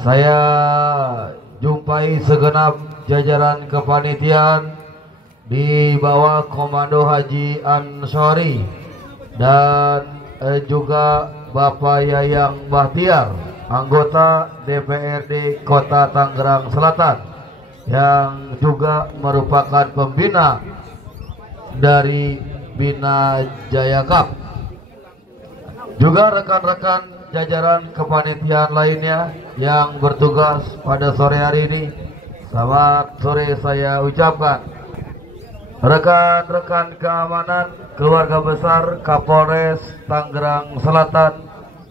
saya jumpai segenap jajaran kepanitiaan di bawah Komando Haji Ansori dan juga Bapak Yayang Bahtiar, anggota DPRD Kota Tangerang Selatan yang juga merupakan pembina dari Bina Jaya Cup. Juga rekan-rekan jajaran kepanitiaan lainnya yang bertugas pada sore hari ini, selamat sore saya ucapkan. Rekan-rekan keamanan, keluarga besar Kapolres Tangerang Selatan,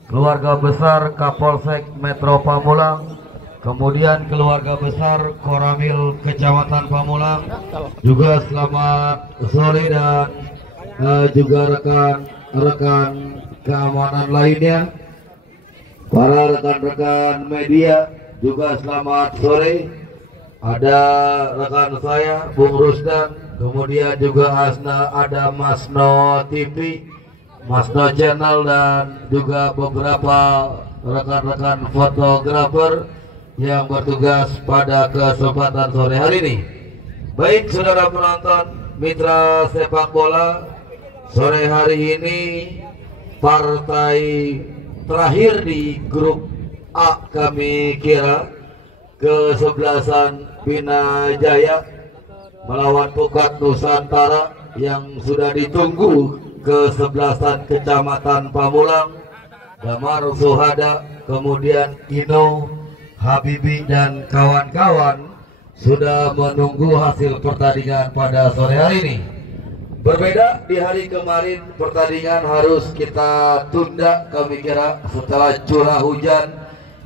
keluarga besar Kapolsek Metro Pamulang, kemudian keluarga besar Koramil Kecamatan Pamulang, juga selamat sore, dan juga rekan-rekan keamanan lainnya, para rekan-rekan media juga selamat sore. Ada rekan saya Bung Rusdan, kemudian juga ada Masno TV, Masno Channel, dan juga beberapa rekan-rekan fotografer yang bertugas pada kesempatan sore hari ini. Baik saudara penonton, mitra sepak bola, sore hari ini partai terakhir di grup A kami kira, kesebelasan Bina Jaya melawan Pukat Nusantara yang sudah ditunggu kesebelasan Kecamatan Pamulang, Damar Suhada, kemudian Ino, Habibi dan kawan-kawan sudah menunggu hasil pertandingan pada sore hari ini. Berbeda di hari kemarin, pertandingan harus kita tunda kami kira setelah curah hujan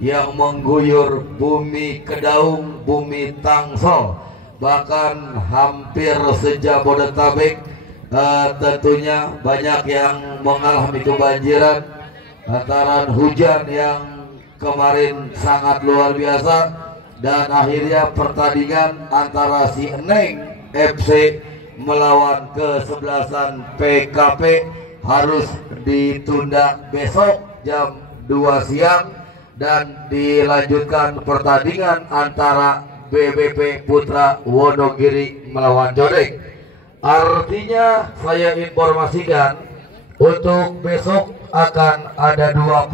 yang mengguyur bumi Kedaung, bumi Tangsel, bahkan hampir sejabodetabek. Tentunya banyak yang mengalami kebanjiran lantaran hujan yang kemarin sangat luar biasa, dan akhirnya pertandingan antara si Eneng FC melawan kesebelasan PKP harus ditunda besok jam 2 siang dan dilanjutkan pertandingan antara BBP Putra Wonogiri melawan Jodek. Artinya saya informasikan untuk besok akan ada 2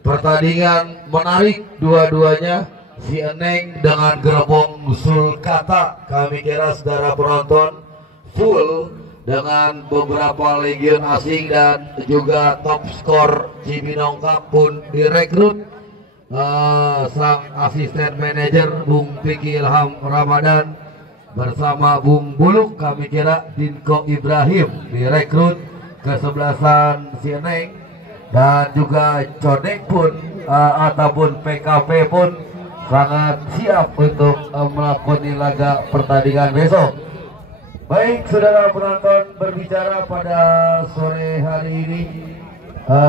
pertandingan menarik dua-duanya. Si Eneng dengan Gerbong Sulkata, kami kira saudara penonton, full dengan beberapa legion asing dan juga top skor Cibinong Cup pun direkrut. Sang asisten manajer Bung Piki Ilham Ramadan bersama Bung Buluk, kami kira Dinko Ibrahim direkrut kesebelasan si Eneng, dan juga Codek pun ataupun PKP pun sangat siap untuk melakoni laga pertandingan besok. Baik saudara penonton, berbicara pada sore hari ini,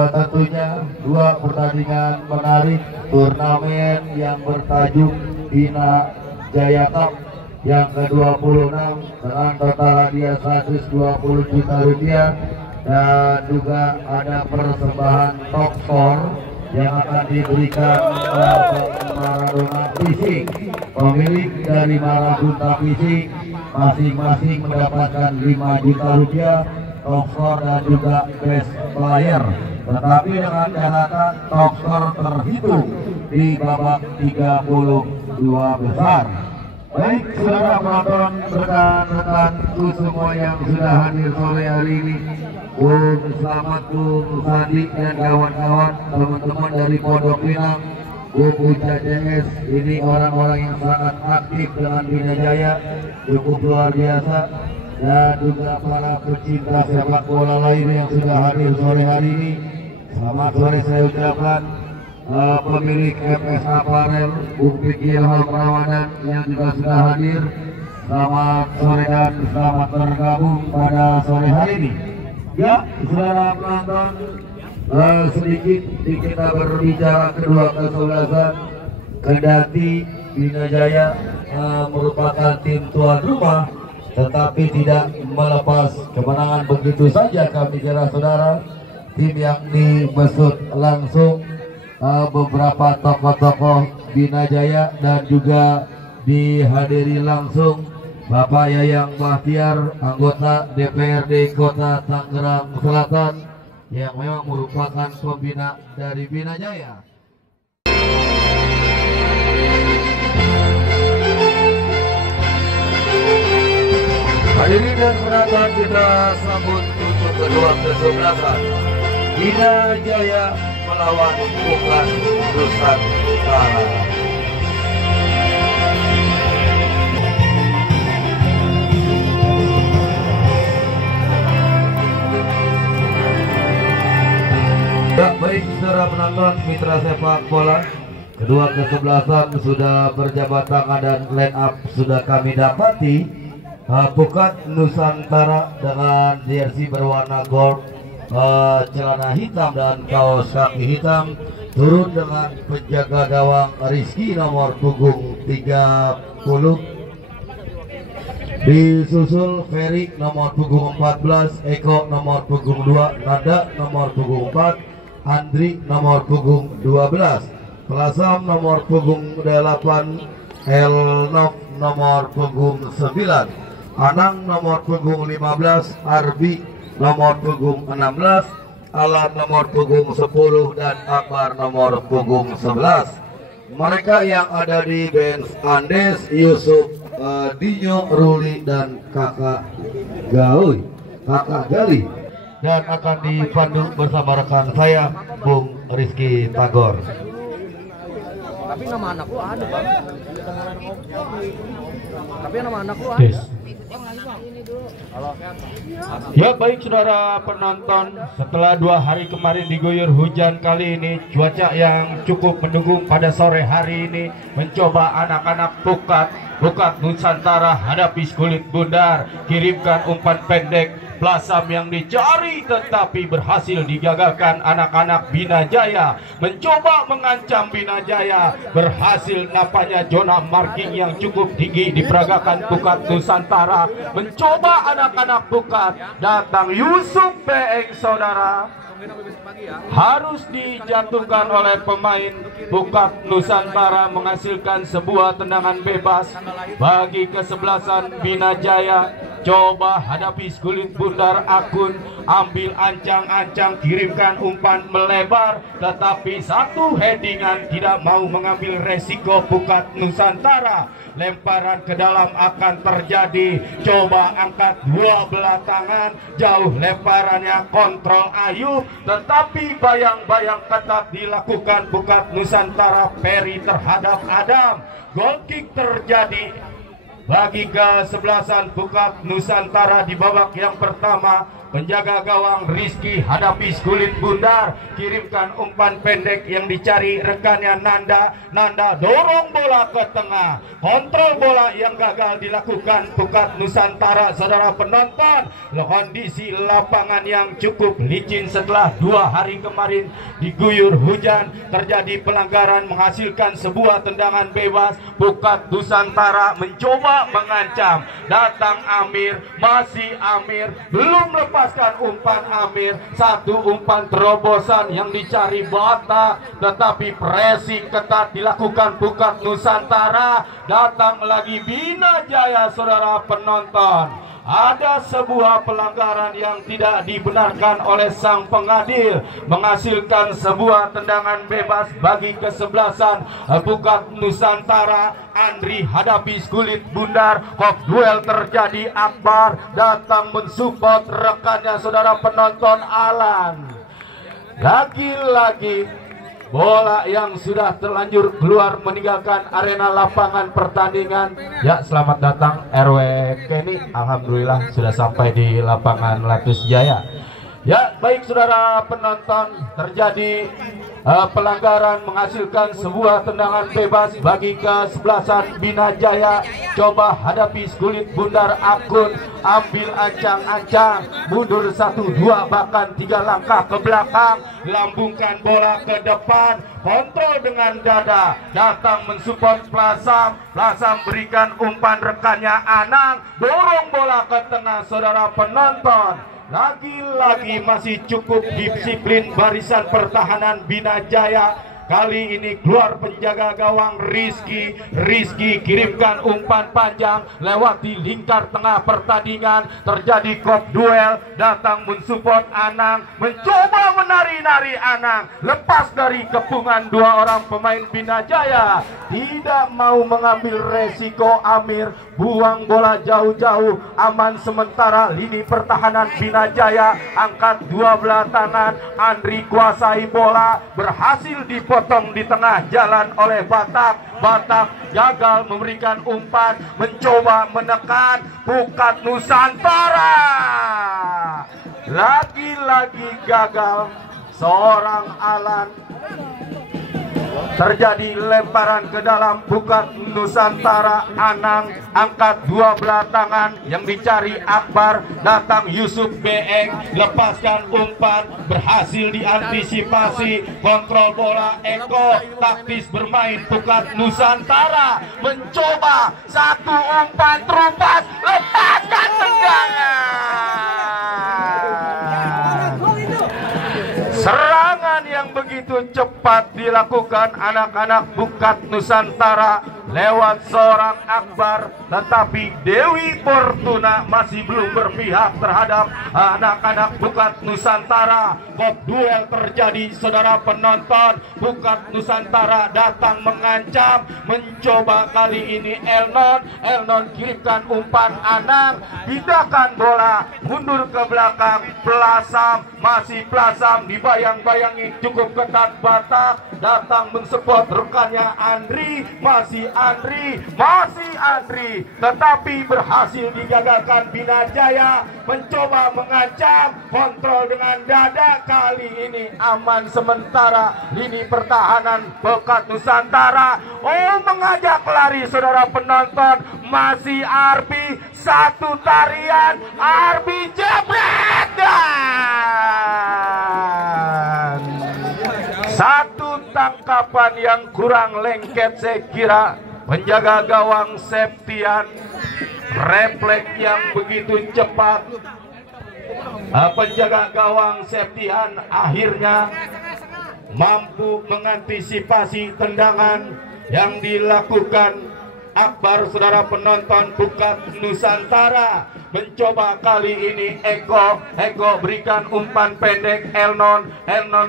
tentunya 2 pertandingan menarik turnamen yang bertajuk Bina Jaya Cup yang ke-26 dengan total hadiah 120 juta rupiah, dan juga ada persembahan top skor yang akan diberikan Maradona Fisik. Pemilik dari Maradona Fisik masing-masing mendapatkan 5 juta rupiah, top skor dan juga best player. Tetapi dengan catatan top skor terhitung di babak 32 besar. Baik saudara penonton, rekan-rekanku semua yang sudah hadir sore hari ini, Bung Slamet, Bung Sandi dan kawan-kawan, teman-teman dari Pondok Pinang, Bung Uca CS, ini orang-orang yang sangat aktif dengan Bina Jaya, cukup luar biasa, dan juga para pecinta sepak bola lain yang sudah hadir sore hari ini. Selamat sore saya ucapkan. Pemilik FS Apparel Bung Piki Ilham Ramadan yang juga sudah hadir, selamat sore dan selamat bergabung pada sore hari ini. Ya, saudara penonton, sedikit kita berbicara kedua kesebelasan. Kendati Bina Jaya merupakan tim tuan rumah, tetapi tidak melepas kemenangan begitu saja kami kira saudara. Tim yang dibesut langsung beberapa tokoh-tokoh Bina Jaya dan juga dihadiri langsung Bapak Yayang Bahtiar, anggota DPRD Kota Tangerang Selatan yang memang merupakan pembina dari Bina Jaya. Hadirin dan penonton, kita sambut untuk kedua kesebelasan Bina Jaya melawan Pukat Nusantara. Ya, baik saudara penonton mitra sepak bola, kedua kesebelasan sudah berjabat tangan dan line up sudah kami dapati. Pukat Nusantara dengan jersey berwarna gold, celana hitam dan kaos kaki hitam, turun dengan penjaga gawang Rizky nomor punggung 30, disusul Ferry nomor punggung 14, Eko nomor punggung 2, Nada nomor punggung 4, Andri nomor punggung 12, Pelasam nomor punggung 8, Elnov nomor punggung 9, Anang nomor punggung 15, Arbi nomor punggung 16, Alan nomor punggung 10 dan Akbar nomor punggung 11. Mereka yang ada di bench Andes, Yusuf, Dinyo, Ruli dan Kakak Gali, dan akan dipandu bersama rekan saya Bung Rizky Tagor. Tapi nama anakku ada, Bang. Tapi nama anakku ada. Yes. Ya baik saudara penonton, setelah 2 hari kemarin diguyur hujan, kali ini cuaca yang cukup mendukung pada sore hari ini mencoba anak-anak Pukat Nusantara hadapi Kulit Bundar, kirimkan umpan pendek. Pelasam yang dicari tetapi berhasil digagalkan anak-anak Bina Jaya, mencoba mengancam Bina Jaya, berhasil nampaknya zona marking yang cukup tinggi diperagakan Pukat Nusantara, mencoba anak-anak Pukat, datang Yusuf Beeng saudara, harus dijatuhkan oleh pemain Pukat Nusantara, menghasilkan sebuah tendangan bebas bagi kesebelasan Bina Jaya. Coba hadapi Kulit Bundar, Akun ambil ancang-ancang, kirimkan umpan melebar, tetapi satu headingan tidak mau mengambil resiko Pukat Nusantara. Lemparan ke dalam akan terjadi. Coba angkat dua belah tangan, jauh lemparannya, kontrol Ayub, tetapi bayang-bayang ketat dilakukan Pukat Nusantara. Ferry terhadap Adam, goal kick terjadi bagi kesebelasan Pukat Nusantara di babak yang pertama. Penjaga gawang Rizky hadapi Kulit Bundar, kirimkan umpan pendek yang dicari rekannya Nanda dorong bola ke tengah, kontrol bola yang gagal dilakukan Pukat Nusantara. Saudara penonton, kondisi lapangan yang cukup licin setelah 2 hari kemarin diguyur hujan, terjadi pelanggaran menghasilkan sebuah tendangan bebas. Pukat Nusantara mencoba mengancam, datang Amir, masih Amir, belum lepaskan umpan Amir, satu umpan terobosan yang dicari Bata, tetapi pressing ketat dilakukan Pukat Nusantara. Datang lagi Bina Jaya saudara penonton. Ada sebuah pelanggaran yang tidak dibenarkan oleh sang pengadil, menghasilkan sebuah tendangan bebas bagi kesebelasan Pukat Nusantara. Andri hadapi Kulit Bundar, kok duel terjadi. Akbar datang mensupport rekannya saudara penonton Alan. Lagi-lagi bola yang sudah terlanjur keluar meninggalkan arena lapangan pertandingan. Ya, selamat datang RW Kenny. Alhamdulillah sudah sampai di lapangan Latus Jaya. Ya, baik saudara penonton, terjadi pelanggaran menghasilkan sebuah tendangan bebas bagi kesebelasan Bina Jaya. Coba hadapi Kulit Bundar, Akun ambil ancang-ancang, mundur 1-2 bahkan 3 langkah ke belakang, lambungkan bola ke depan, kontrol dengan dada, datang mensupport Pelasam berikan umpan rekannya Anang, dorong bola ke tengah saudara penonton. Lagi-lagi masih cukup disiplin barisan pertahanan Bina Jaya. Kali ini keluar penjaga gawang Rizky. Rizky kirimkan umpan panjang lewati lingkar tengah pertandingan. Terjadi kop duel. Datang mensupport Anang. Mencoba menari-nari Anang. Lepas dari kepungan dua orang pemain Bina Jaya. Tidak mau mengambil resiko Amir. Buang bola jauh-jauh. Aman sementara lini pertahanan Bina Jaya. Angkat dua belah tangan. Andri kuasai bola. Berhasil dipotong di tengah jalan oleh Batak. Batak gagal memberikan umpan. Mencoba menekan Pukat Nusantara. Lagi-lagi gagal. Seorang Alan. Terjadi lemparan ke dalam Pukat Nusantara. Anang angkat dua belah tangan. Yang dicari Akbar. Datang Yusuf Beeng. Lepaskan umpan. Berhasil diantisipasi. Kontrol bola Eko. Taktis bermain Pukat Nusantara. Mencoba satu umpan terumpas. Lepaskan tendangan. Serangan yang begitu cepat dilakukan anak-anak Pukat Nusantara lewat seorang Akbar, tetapi Dewi Fortuna masih belum berpihak terhadap anak-anak Pukat Nusantara. Kop duel terjadi, saudara penonton. Pukat Nusantara datang mengancam, mencoba kali ini Elnon. Elnon kirimkan umpan Anang, pindahkan bola, mundur ke belakang. Pelasam, masih Pelasam dibayang-bayangi cukup ketat Batak. Datang mensupport rekannya Andri, masih Andri, tetapi berhasil digagalkan Bina Jaya. Mencoba mengancam, kontrol dengan dada. Kali ini aman sementara lini pertahanan Pukat Nusantara. Oh, mengajak lari saudara penonton. Masih Arbi, satu tarian, Arbi jebret dan satu tangkapan yang kurang lengket saya kira. Penjaga gawang Septian, refleks yang begitu cepat. Penjaga gawang Septian akhirnya mampu mengantisipasi tendangan yang dilakukan Akbar. Saudara penonton, Pukat Nusantara mencoba kali ini Eko berikan umpan pendek Elnon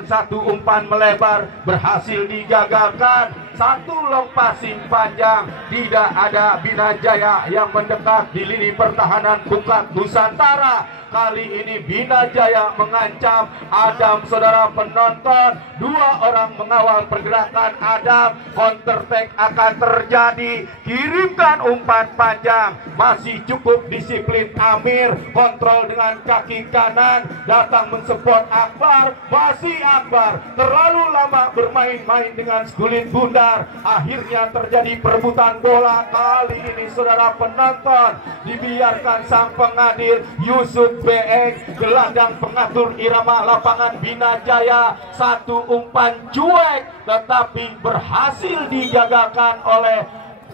satu umpan melebar berhasil digagalkan. Satu long passing panjang, tidak ada Bina Jaya yang mendekat di lini pertahanan Pukat Nusantara. Kali ini Bina Jaya mengancam Adam, saudara penonton. Dua orang mengawal pergerakan Adam. Counter attack akan terjadi. Kirimkan umpan panjang. Masih cukup disiplin Amir. Kontrol dengan kaki kanan. Datang mensupport Akbar. Masih Akbar. Terlalu lama bermain-main dengan kulit bundar. Akhirnya terjadi perebutan bola. Kali ini saudara penonton dibiarkan sang pengadil Yusuf Beeng, gelandang pengatur irama lapangan Bina Jaya. Satu umpan cuek tetapi berhasil digagalkan oleh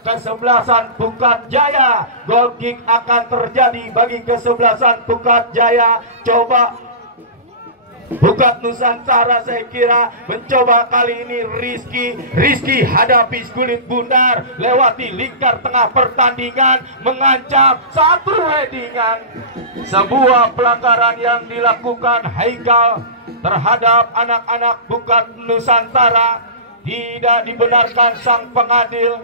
kesebelasan Pukat Jaya. Goal kick akan terjadi bagi kesebelasan Pukat Jaya. Coba Pukat Nusantara saya kira mencoba kali ini Rizky hadapi kulit bundar, lewati lingkar tengah pertandingan, mengancam satu headingan. Sebuah pelanggaran yang dilakukan Haikal terhadap anak-anak Pukat Nusantara. Tidak dibenarkan, sang pengadil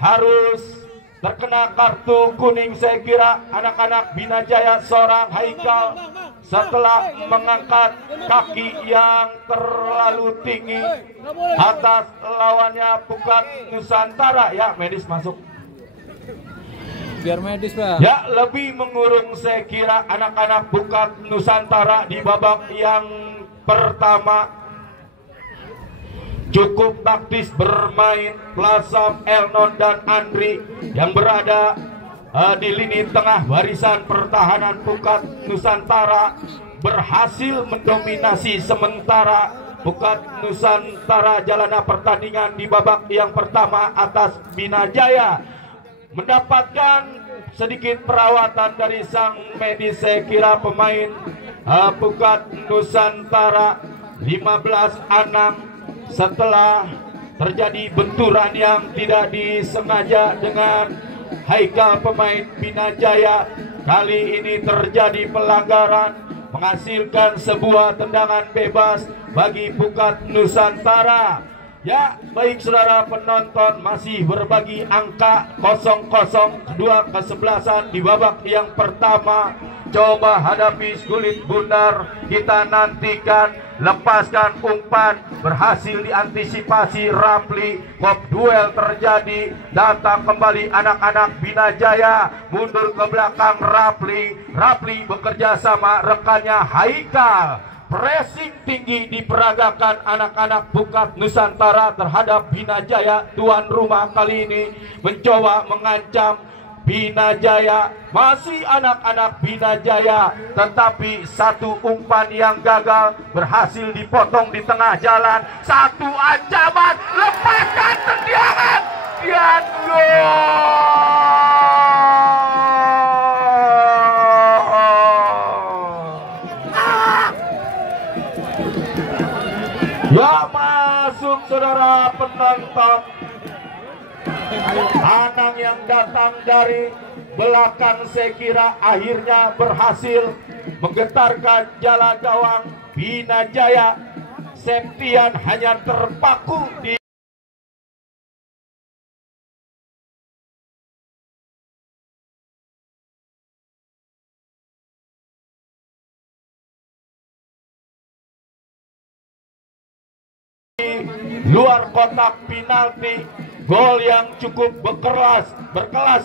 harus terkena kartu kuning saya kira. Anak-anak Bina Jaya seorang Haikal setelah mengangkat kaki yang terlalu tinggi atas lawannya Pukat Nusantara. Ya, medis masuk. Biar medis, Bang. Ya, lebih mengurung saya kira anak-anak Pukat Nusantara di babak yang pertama. Cukup taktis bermain Plasam, Elnon dan Andri yang berada di lini tengah barisan pertahanan Pukat Nusantara. Berhasil mendominasi sementara Pukat Nusantara jalana pertandingan di babak yang pertama atas Bina Jaya. Mendapatkan sedikit perawatan dari sang medis saya kira pemain Pukat Nusantara. 15 Anang setelah terjadi benturan yang tidak disengaja dengan Haikal pemain Bina Jaya, kali ini terjadi pelanggaran menghasilkan sebuah tendangan bebas bagi Pukat Nusantara. Ya, baik saudara penonton, masih berbagi angka 0-0 kedua kesebelasan di babak yang pertama. Coba hadapi Skulit Bundar, kita nantikan, lepaskan umpan, berhasil diantisipasi Rapli. Kop duel terjadi, datang kembali anak-anak Bina Jaya, mundur ke belakang Rapli bekerja sama rekannya Haikal. Pressing tinggi diperagakan anak-anak Pukat Nusantara terhadap Bina Jaya. Tuan rumah kali ini mencoba mengancam Bina Jaya, masih anak-anak Bina Jaya, tetapi satu umpan yang gagal berhasil dipotong di tengah jalan. Satu ancaman, lepaskan tendangan dan gol. Ya, masuk saudara penonton. Anang yang datang dari belakang saya kira akhirnya berhasil menggetarkan jala gawang Bina Jaya. Septian hanya terpaku di luar kotak penalti. Gol yang cukup berkelas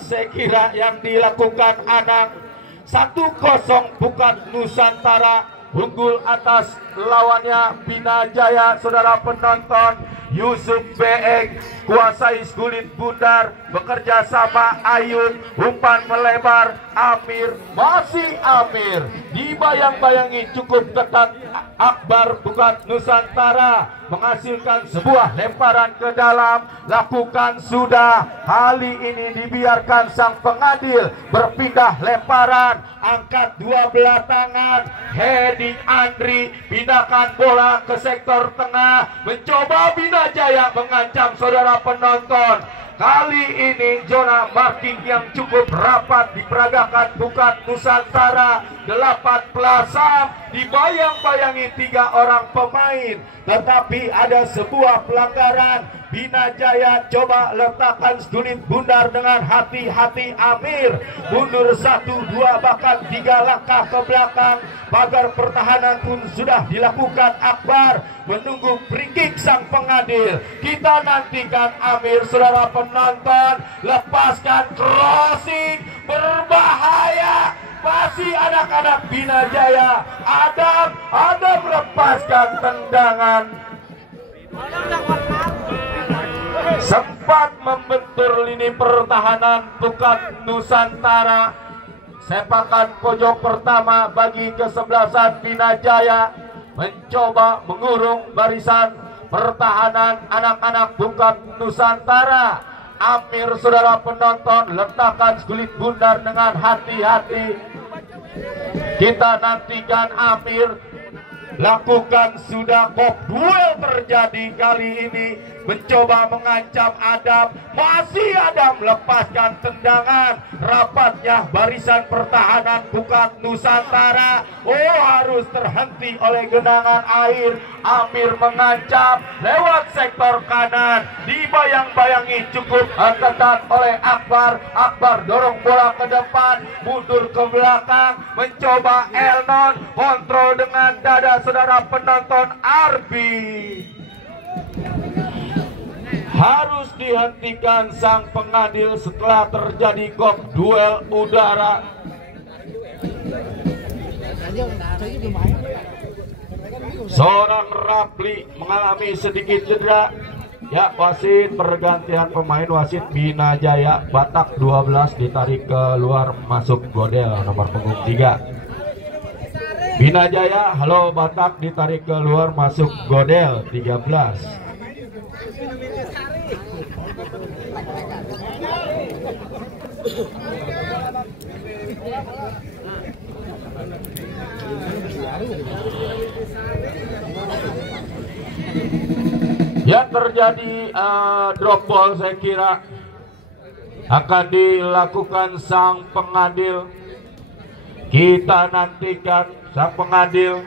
saya kira yang dilakukan Anang. 1-0 Pukat Nusantara unggul atas lawannya Bina Jaya. Saudara penonton, Yusuf Beeng kuasai Skulit Bundar, bekerja sama Ayun, umpan melebar Amir, masih Amir, dibayang-bayangi cukup ketat Akbar Pukat Nusantara, menghasilkan sebuah lemparan ke dalam, lakukan sudah. Kali ini dibiarkan sang pengadil berpindah lemparan, angkat dua belah tangan, heading Andri, pindahkan bola ke sektor tengah, mencoba Bina Jaya mengancam saudara penonton. Kali ini zona marking yang cukup rapat diperagakan Pukat Nusantara. 18 dibayang-bayangi 3 orang pemain, tetapi ada sebuah pelanggaran. Bina Jaya coba letakkan Skulit Bundar dengan hati-hati. Amir mundur 1-2 bahkan 3 langkah ke belakang. Pagar pertahanan pun sudah dilakukan Akbar, menunggu free kick sang pengadil. Kita nantikan Amir, saudara penonton, lepaskan crossing berbahaya. Masih anak-anak Bina Jaya. Adam melepaskan tendangan, sempat membentur lini pertahanan Pukat Nusantara. Sepakan pojok pertama bagi kesebelasan Bina Jaya, mencoba mengurung barisan pertahanan anak-anak Pukat Nusantara. Amir, saudara penonton, letakkan Skulit Bundar dengan hati-hati. Kita nantikan Amir lakukan sudah. Kop duel terjadi kali ini, mencoba mengancam Adam, masih Adam lepaskan tendangan. Rapatnya barisan pertahanan Pukat Nusantara harus terhenti oleh genangan air. Amir mengancam lewat sektor kanan, dibayang-bayangi cukup ketat oleh Akbar. Akbar dorong bola ke depan, mundur ke belakang, mencoba Elnon, kontrol dengan dada saudara penonton. Arbi harus dihentikan sang pengadil setelah terjadi kop duel udara. Seorang Rapli mengalami sedikit cedera. Ya, wasit pergantian pemain, wasit Bina Jaya. Batak 12 ditarik keluar, masuk Godel nomor punggung 3. Bina Jaya, halo Batak, ditarik keluar, masuk Godel 13. Yang terjadi drop ball saya kira akan dilakukan sang pengadil. Kita nantikan sang pengadil.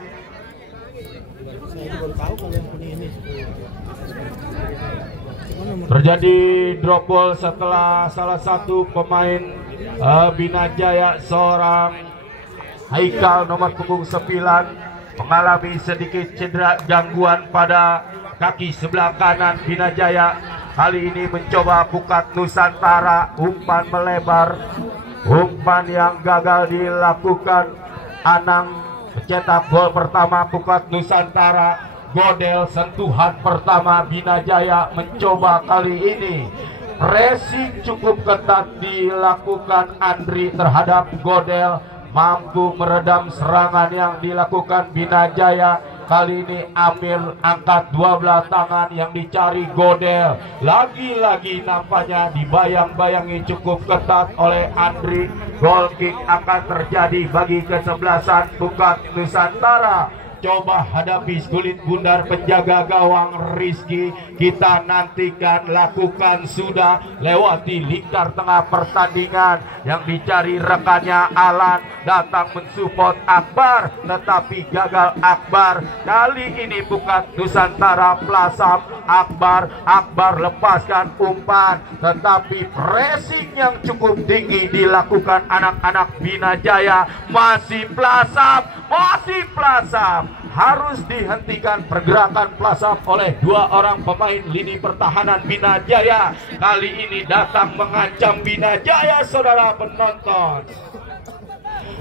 Terjadi drop ball setelah salah satu pemain Bina Jaya, seorang Haikal nomor punggung 9, mengalami sedikit cedera gangguan pada kaki sebelah kanan Bina Jaya. Kali ini mencoba pukat Nusantara, umpan melebar, umpan yang gagal dilakukan. Anang mencetak gol pertama pukat Nusantara. Godel sentuhan pertama Bina Jaya mencoba kali ini. Pressing cukup ketat dilakukan Andri terhadap Godel, mampu meredam serangan yang dilakukan Bina Jaya. Kali ini Amir angkat dua belah tangan yang dicari Godel. Lagi-lagi nampaknya dibayang-bayangi cukup ketat oleh Andri. Goal kick akan terjadi bagi kesebelasan pukat Nusantara. Coba hadapi kulit bundar penjaga gawang Rizky. Kita nantikan, lakukan sudah, lewati lingkar tengah pertandingan. Yang dicari rekannya Alan, datang mensupport Akbar, tetapi gagal Akbar. Kali ini bukan Nusantara Plasam. Akbar lepaskan umpan, tetapi pressing yang cukup tinggi dilakukan anak-anak Bina Jaya. Masih Plasam, harus dihentikan pergerakan Plasam oleh dua orang pemain lini pertahanan Bina Jaya. Kali ini datang mengancam Bina Jaya, saudara penonton.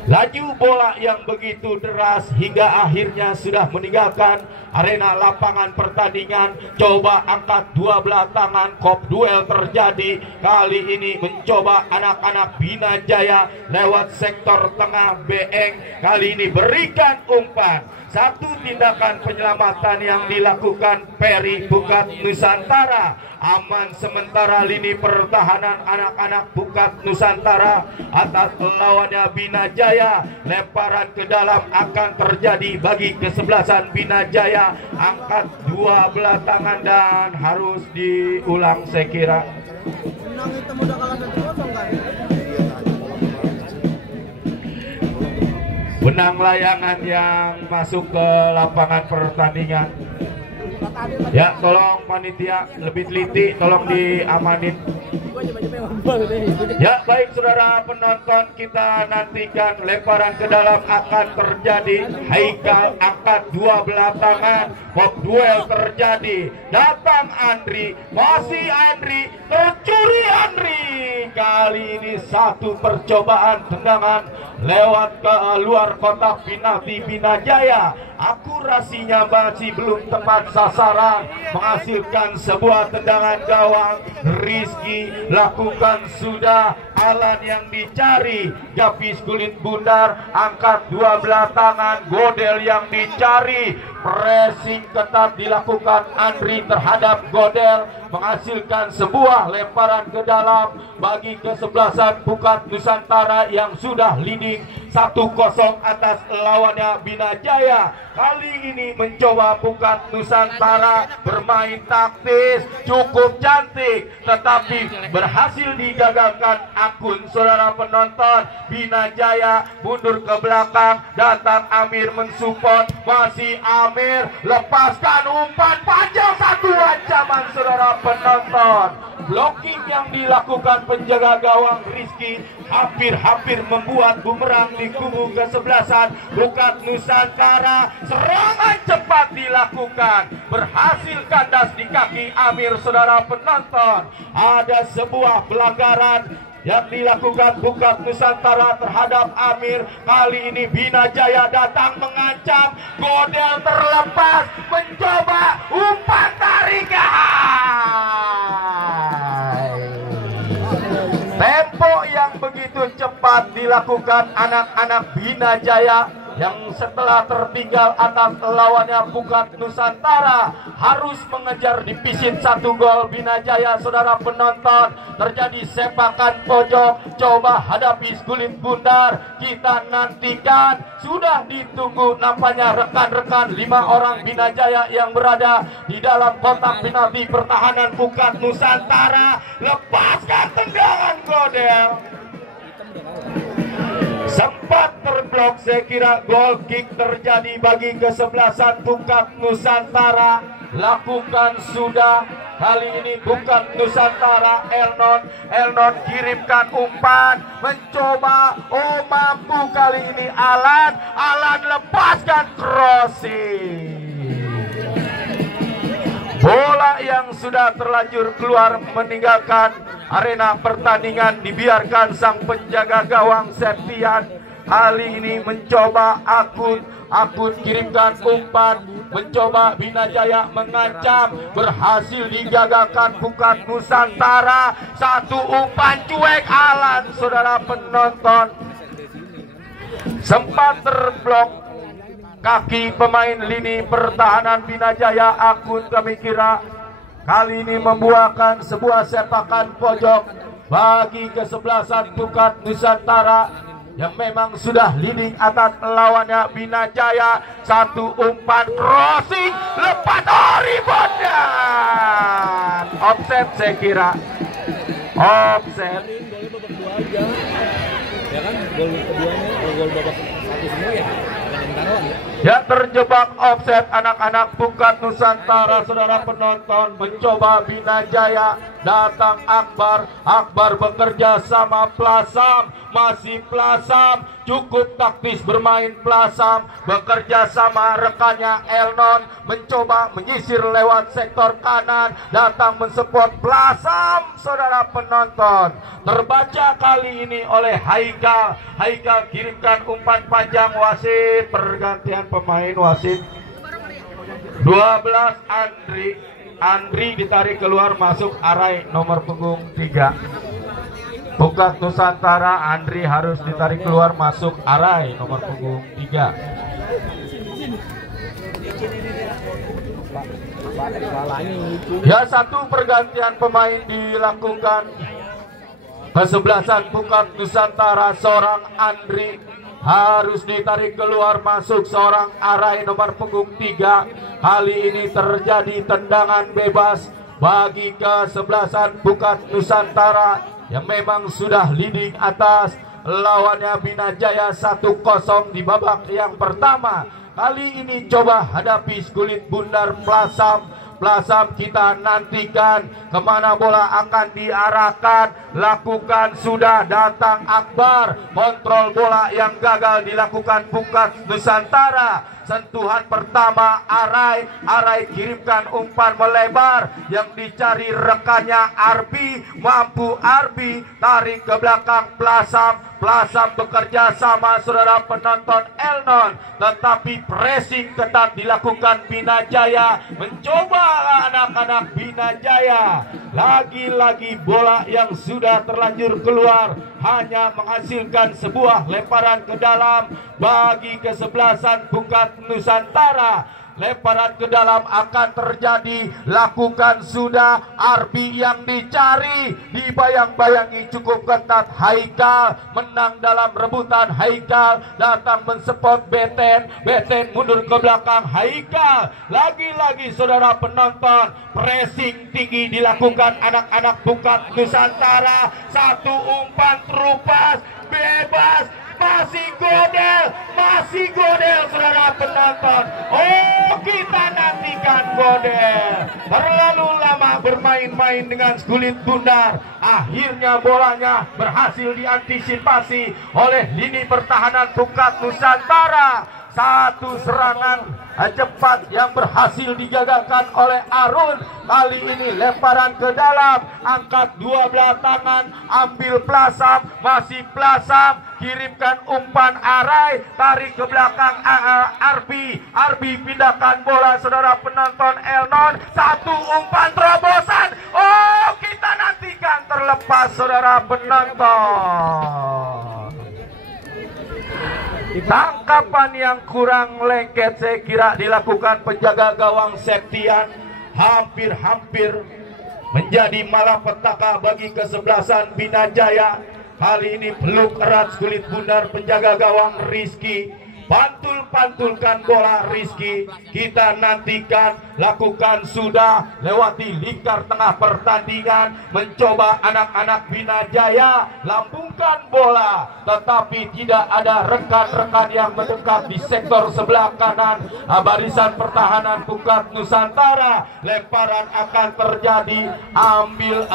Laju bola yang begitu deras hingga akhirnya sudah meninggalkan arena lapangan pertandingan. Coba angkat dua belah tangan, kop duel terjadi. Kali ini mencoba anak-anak Bina Jaya lewat sektor tengah Beeng. Kali ini berikan umpan. Satu tindakan penyelamatan yang dilakukan Peri Pukat Nusantara. Aman sementara lini pertahanan anak-anak Pukat Nusantara atas lawannya Bina Jaya. Lemparan ke dalam akan terjadi bagi kesebelasan Bina Jaya. Angkat dua belah tangan dan harus diulang saya kira. Benang layangan yang masuk ke lapangan pertandingan. Ya, tolong panitia lebih teliti, tolong diamanin. Ya, baik saudara penonton, kita nantikan lemparan ke dalam akan terjadi. Haikal angkat dua belah tangan, pop duel terjadi. Datang Andri, masih Andri, tercuri Andri. Kali ini satu percobaan tendangan lewat ke luar kotak penalti Bina Jaya. Akurasinya masih belum tepat sasaran, menghasilkan sebuah tendangan gawang. Rizky lakukan sudah, Alan yang dicari, Gapis kulit bundar angkat dua belah tangan. Godel yang dicari, pressing ketat dilakukan Andri terhadap Godel, menghasilkan sebuah lemparan ke dalam bagi kesebelasan Pukat Nusantara yang sudah leading 1-0 atas lawannya Bina Jaya. Kali ini mencoba Pukat Nusantara bermain taktis cukup cantik, tetapi berhasil digagalkan akun saudara penonton. Bina Jaya mundur ke belakang, datang Amir mensupport, masih Amir lepaskan umpan panjang, satu ancaman saudara penonton. Blocking yang dilakukan penjaga gawang Rizky hampir-hampir membuat bumerang di kubu kesebelasan Pukat Nusantara. Serangan cepat dilakukan, berhasil kandas di kaki Amir saudara penonton. Ada sebuah pelanggaran yang dilakukan Pukat Nusantara terhadap Amir. Kali ini Bina Jaya datang mengancam, Godel terlepas, mencoba umpan tarikan. Tempo yang begitu cepat dilakukan anak-anak Bina Jaya. yang setelah tertinggal atas lawannya Pukat Nusantara harus mengejar di pisin 1 gol. Bina Jaya, saudara penonton, terjadi sepakan pojok, coba hadapi Skulit Bundar. Kita nantikan, sudah ditunggu nampaknya rekan-rekan 5 orang Bina Jaya yang berada di dalam kotak penalti pertahanan Pukat Nusantara. Lepaskan tendangan Godel, sempat terblok. Saya kira goal kick terjadi bagi kesebelasan Pukat Nusantara. Lakukan sudah. Kali ini Pukat Nusantara. Elnon kirimkan umpan, mencoba. Oh, mampu kali ini Alan lepaskan crossing. Bola yang sudah terlanjur keluar meninggalkan arena pertandingan dibiarkan sang penjaga gawang Septian. Kali ini mencoba Akun kirimkan umpan, mencoba Bina Jaya mengancam, berhasil digagalkan Pukat Nusantara. 1 umpan cuek Alan, saudara penonton, sempat terblok kaki pemain lini pertahanan Bina Jaya. Akun kami kira kali ini membuahkan sebuah sepakan pojok bagi kesebelasan Pukat Nusantara yang memang sudah leading atas lawannya Bina Jaya. 1 umpan crossing, lepas rebound, offset saya kira, offset. Ya kan, gol keduanya, gol babak 1 semua ya. Yang terjebak offset anak-anak Pukat Nusantara, saudara penonton. Mencoba Bina Jaya, datang Akbar bekerja sama Plasam, masih Plasam, cukup taktis bermain Plasam, bekerja sama rekannya Elnon, mencoba menyisir lewat sektor kanan, datang mensupport Plasam, saudara penonton. Terbaca kali ini oleh Haikal kirimkan umpan panjang, wasit pergantian pemain, wasit 12 Andri ditarik keluar, masuk Arai nomor punggung 3. Pukat Nusantara, Andri harus ditarik keluar, masuk Arai nomor punggung 3. Ya, 1 pergantian pemain dilakukan. Kesebelasan Pukat Nusantara, seorang Andri harus ditarik keluar, masuk seorang Arai nomor punggung 3. Kali ini terjadi tendangan bebas bagi kesebelasan Pukat Nusantara yang memang sudah leading atas lawannya Bina Jaya 1-0 di babak yang pertama. Kali ini coba hadapi Skulit Bundar Plasam. Kita nantikan kemana bola akan diarahkan. Lakukan sudah, datang Akbar, kontrol bola yang gagal dilakukan Pukat Nusantara. Sentuhan pertama Arai kirimkan umpan melebar yang dicari rekannya Arbi, mampu Arbi tarik ke belakang Plasam bekerja sama saudara penonton Elnon, tetapi pressing ketat dilakukan Bina Jaya. Mencoba anak-anak Bina Jaya, lagi-lagi bola yang sudah terlanjur keluar hanya menghasilkan sebuah lemparan ke dalam bagi kesebelasan Pukat Nusantara. Lemparan ke dalam akan terjadi, lakukan sudah. Arbi yang dicari, dibayang-bayangi cukup ketat. Haikal menang dalam rebutan. Haikal datang mensupport Beten mundur ke belakang. Haikal lagi-lagi saudara penonton, pressing tinggi dilakukan anak-anak Pukat Nusantara. 1 umpan terupas bebas, masih Godel saudara penonton. Oh, kita nantikan Godel. Terlalu lama bermain-main dengan Skulit Bundar. Akhirnya bolanya berhasil diantisipasi oleh lini pertahanan Pukat Nusantara. 1 serangan cepat yang berhasil digagalkan oleh Arun. Kali ini lemparan ke dalam, angkat 2 belah tangan, ambil Plasam, masih Plasam, kirimkan umpan Arai, tarik ke belakang Arbi pindahkan bola saudara penonton Elnon. 1 umpan terobosan. Oh, kita nantikan terlepas saudara penonton. Tangkapan yang kurang lengket saya kira dilakukan penjaga gawang Septian. Hampir-hampir menjadi malapetaka bagi kesebelasan Bina Jaya. Kali ini peluk erat kulit bundar penjaga gawang Rizky. Pantul-pantulkan bola Rizky. Kita nantikan, lakukan sudah, lewati lingkar tengah pertandingan, mencoba anak-anak Bina Jaya lambungkan bola, tetapi tidak ada rekan-rekan yang mendekat di sektor sebelah kanan barisan pertahanan Pukat Nusantara. Lemparan akan terjadi, ambil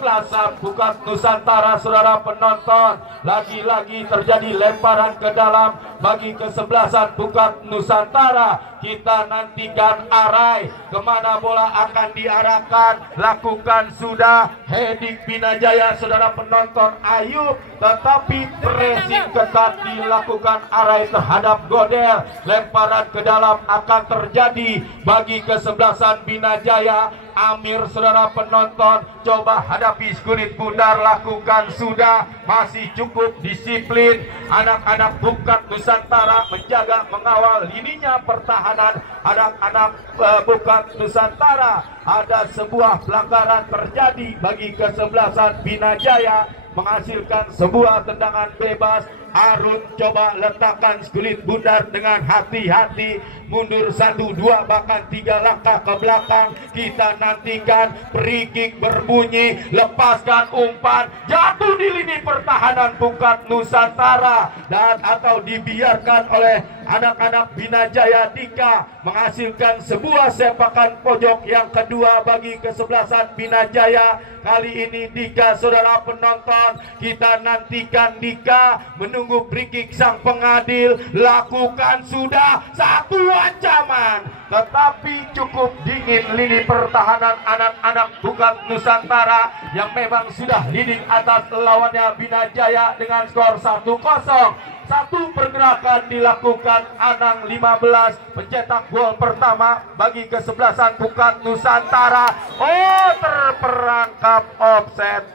Plaza Pukat Nusantara, saudara penonton. Lagi-lagi terjadi lemparan ke dalam bagi kesebelasan Pukat Nusantara. Kita nantikan arai kemana bola akan diarahkan. Lakukan sudah, heading Bina Jaya, saudara penonton. Ayub, tetapi pressing ketat dilakukan arai terhadap Godel. Lemparan ke dalam akan terjadi bagi kesebelasan Bina Jaya. Amir, saudara penonton, coba hadapi kulit bundar, lakukan sudah, masih cukup disiplin anak-anak Pukat Nusantara menjaga mengawal lininya pertahanan anak-anak Pukat Nusantara. Ada sebuah pelanggaran terjadi bagi kesebelasan Bina Jaya, menghasilkan sebuah tendangan bebas. Harun coba letakkan kulit bundar dengan hati-hati, mundur 1, 2 bahkan 3 langkah ke belakang. Kita nantikan, free kick berbunyi, lepaskan umpan, jatuh di lini pertahanan Pukat Nusantara, dan atau dibiarkan oleh anak-anak Bina Jaya. Dika menghasilkan sebuah sepakan pojok yang kedua bagi kesebelasan Bina Jaya. Kali ini Dika, saudara penonton, kita nantikan Dika menunggu free kick sang pengadil. Lakukan sudah satu ancaman, tetapi cukup dingin lini pertahanan anak-anak Pukat Nusantara yang memang sudah leading atas lawannya Bina Jaya dengan skor 1-0. Satu pergerakan dilakukan Anang 15, pencetak gol pertama bagi kesebelasan Pukat Nusantara. Oh, terperangkap offset.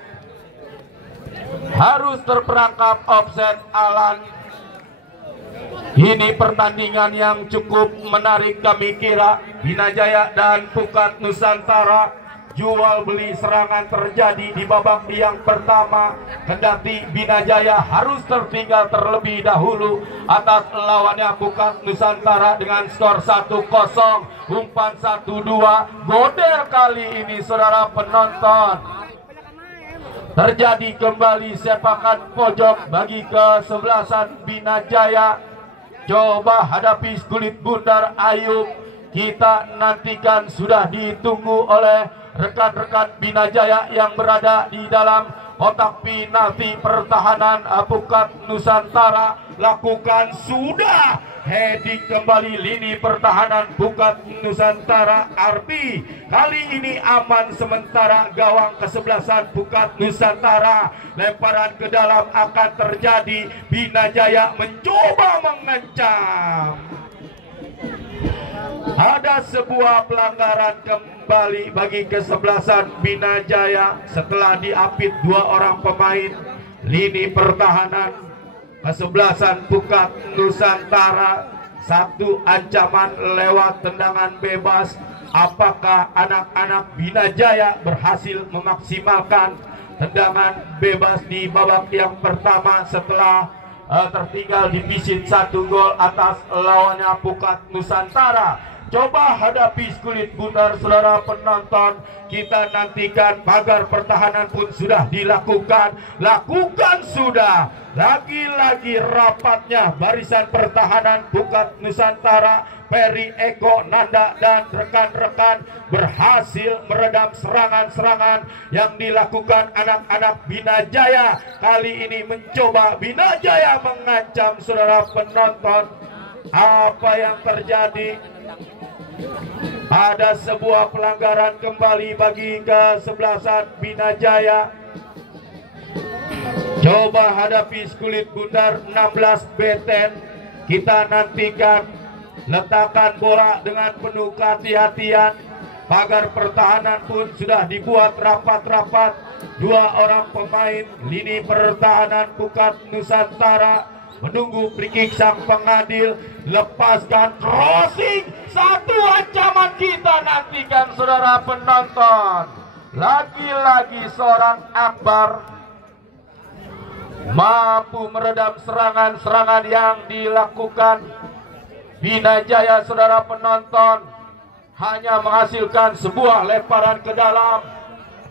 Harus terperangkap offset Alan. Ini pertandingan yang cukup menarik kami kira. Bina Jaya dan Pukat Nusantara jual beli serangan terjadi di babak yang pertama. Kendati Bina Jaya harus tertinggal terlebih dahulu atas lawannya Pukat Nusantara dengan skor 1-0. Umpan 1-2 Godel kali ini, saudara penonton. Terjadi kembali sepakan pojok bagi kesebelasan Bina Jaya. Coba hadapi kulit bundar Ayub. Kita nantikan, sudah ditunggu oleh rekan-rekan Bina Jaya yang berada di dalam kotak penalti pertahanan Pukat Nusantara. Lakukan sudah, heading kembali lini pertahanan Pukat Nusantara. Arti kali ini aman sementara gawang kesebelasan Pukat Nusantara. Lemparan ke dalam akan terjadi. Bina Jaya mencoba mengancam. Ada sebuah pelanggaran kembali bagi kesebelasan Bina Jaya setelah diapit 2 orang pemain lini pertahanan kesebelasan Pukat Nusantara. Satu ancaman lewat tendangan bebas. Apakah anak-anak Bina Jaya berhasil memaksimalkan tendangan bebas di babak yang pertama setelah tertinggal dipisit 1 gol atas lawannya Pukat Nusantara? Coba hadapi kulit bundar, saudara penonton. Kita nantikan, pagar pertahanan pun sudah dilakukan. Lakukan sudah. Lagi-lagi rapatnya barisan pertahanan Pukat Nusantara. Peri, Eko, Nanda dan rekan-rekan berhasil meredam serangan-serangan yang dilakukan anak-anak Bina Jaya. Kali ini mencoba Bina Jaya mengancam, saudara penonton. Apa yang terjadi? Ada sebuah pelanggaran kembali bagi kesebelasan Bina Jaya. Coba hadapi kulit bundar 16 Beten. Kita nantikan, letakkan bola dengan penuh kehati-hatian. Pagar pertahanan pun sudah dibuat rapat-rapat. 2 orang pemain lini pertahanan Pukat Nusantara menunggu free kick sang pengadil, lepaskan crossing, satu ancaman kita nantikan saudara penonton. Lagi-lagi seorang Akbar mampu meredam serangan-serangan yang dilakukan Bina Jaya saudara penonton, hanya menghasilkan sebuah lemparan ke dalam.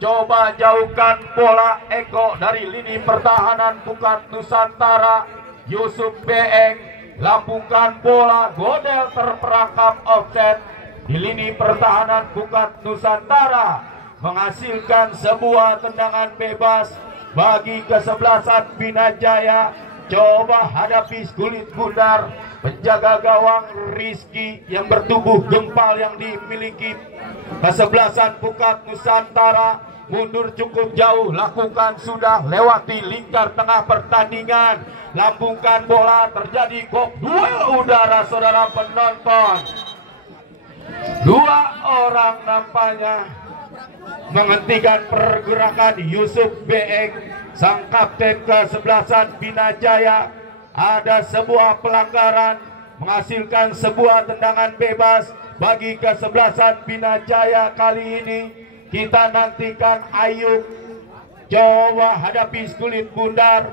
Coba jauhkan bola Eko dari lini pertahanan Pukat Nusantara. Yusuf Beeng lambungkan bola, Godel terperangkap offset di lini pertahanan Pukat Nusantara, menghasilkan sebuah tendangan bebas bagi kesebelasan Bina Jaya. Coba hadapi kulit bundar penjaga gawang Rizky yang bertubuh gempal yang dimiliki kesebelasan Pukat Nusantara. Mundur cukup jauh, lakukan sudah, lewati lingkar tengah pertandingan, lambungkan bola, terjadi gol duel udara saudara penonton. Dua orang nampaknya menghentikan pergerakan Yusuf Beeng, sang kapten kesebelasan Bina Jaya. Ada sebuah pelanggaran, menghasilkan sebuah tendangan bebas bagi kesebelasan Bina Jaya. Kali ini kita nantikan Ayub, coba hadapi kulit bundar,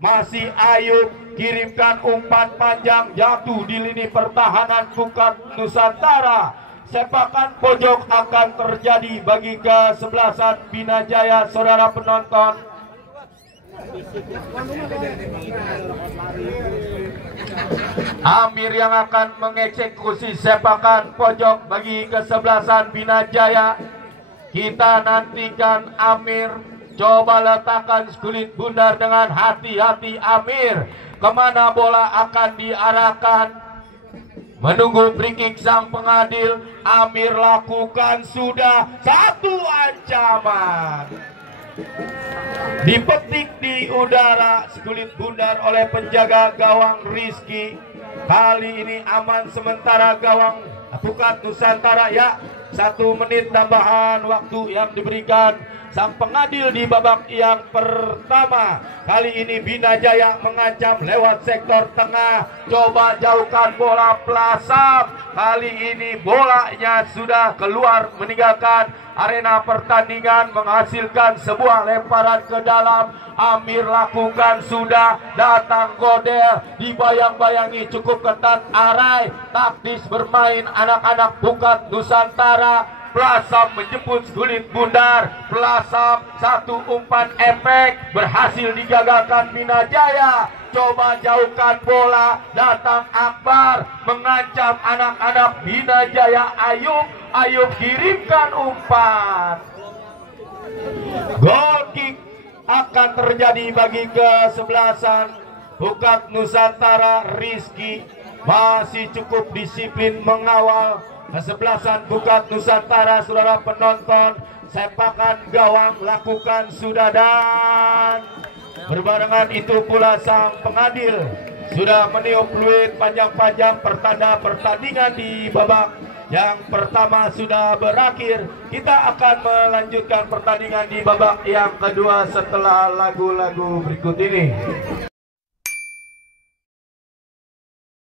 masih Ayub, kirimkan umpan panjang, jatuh di lini pertahanan Pukat Nusantara. Sepakan pojok akan terjadi bagi kesebelasan Bina Jaya saudara penonton. Amir yang akan mengeksekusi sepakan pojok bagi kesebelasan Bina Jaya. Kita nantikan Amir, coba letakkan kulit bundar dengan hati-hati Amir. Kemana bola akan diarahkan? Menunggu free kick sang pengadil. Amir lakukan sudah, satu ancaman dipetik di udara kulit bundar oleh penjaga gawang Rizky. Kali ini aman sementara gawang Pukat Nusantara. Ya, 1 menit tambahan waktu yang diberikan sang pengadil di babak yang pertama. Kali ini Bina Jaya mengancam lewat sektor tengah, coba jauhkan bola Plasam. Kali ini bolanya sudah keluar meninggalkan arena pertandingan, menghasilkan sebuah lemparan ke dalam. Amir lakukan sudah, datang Godel, dibayang-bayangi cukup ketat Arai. Taktis bermain anak-anak Pukat Nusantara. Plasam menjemput kulit bundar. Plasam, satu umpan efek berhasil digagalkan Bina Jaya. Coba jauhkan bola, datang Akbar mengancam anak-anak Bina Jaya. Ayub kirimkan umpan. Goal kick akan terjadi bagi kesebelasan Pukat Nusantara. Rizky masih cukup disiplin mengawal kesebelasan Pukat Nusantara saudara penonton. Sepakan gawang lakukan sudah, dan berbarengan itu pula sang pengadil sudah meniup fluid panjang-panjang pertanda pertandingan di babak yang pertama sudah berakhir. Kita akan melanjutkan pertandingan di babak yang kedua setelah lagu-lagu berikut ini.